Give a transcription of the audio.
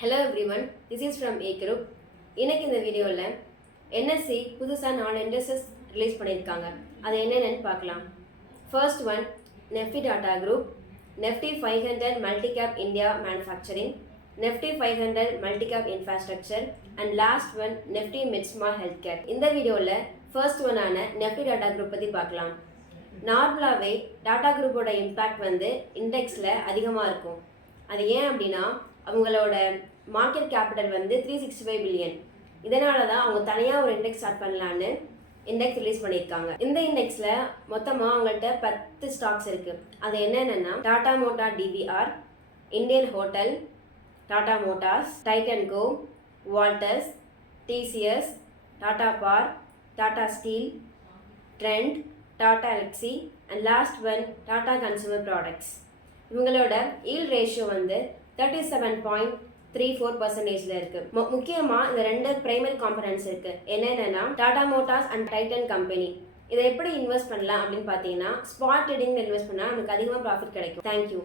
Hello everyone this is from A group இன்னைக்கு இந்த வீடியோவில் என்எஸ்சி புதுசாக நாலு இண்டஸ்ட்ரீஸ் ரிலீஸ் பண்ணியிருக்காங்க. அது என்னென்னு பார்க்கலாம். First one Nifty Tata group Nifty five hundred multi cap India manufacturing Nifty five hundred multi cap infrastructure and last one Nifty midsmall health care இந்த வீடியோவில் ஃபர்ஸ்ட் ஒன்னான நெஃப்டி டாட்டா குரூப் பற்றி பார்க்கலாம். நார்மலாகவே டாட்டா குரூப்போட இம்பேக்ட் வந்து இண்டெக்ஸில் அதிகமாக இருக்கும். அது ஏன் அப்படின்னா அவங்களோட மார்க்கெட் கேபிட்டல் வந்து த்ரீ சிக்ஸ்டி ஃபைவ் பில்லியன் இதனால தான் அவங்க தனியாக ஒரு இண்டெக்ஸ் ஸ்டார்ட் பண்ணலான்னு இண்டெக்ஸ் ரிலீஸ் பண்ணியிருக்காங்க. இந்த இண்டெக்ஸில் மொத்தமாக அவங்கள்ட்ட பத்து ஸ்டாக்ஸ் இருக்குது அது என்னென்னா Tata motor DVR Indian hotel Tata motors Titan co Voltas TCS Tata power Tata steel Trent Tata Elxsi and last one Tata consumer products இவங்களோட ஈல் ரேஷியோ வந்து thirty seven point three four பர்சன்டேஜ்ல இருக்குது முக்கியமாக இந்த ரெண்டு பிரைமரி காம்பனன்ஸ் இருக்குது என்னென்னா Tata motors and Titan company இதை எப்படி இன்வெஸ்ட் பண்ணலாம் அப்படின்னு பார்த்தீங்கன்னா ஸ்பாட் ட்ரேடிங்கில் இன்வெஸ்ட் பண்ணால் நமக்கு அதிகமாக ப்ராஃபிட் கிடைக்கும். தேங்க்யூ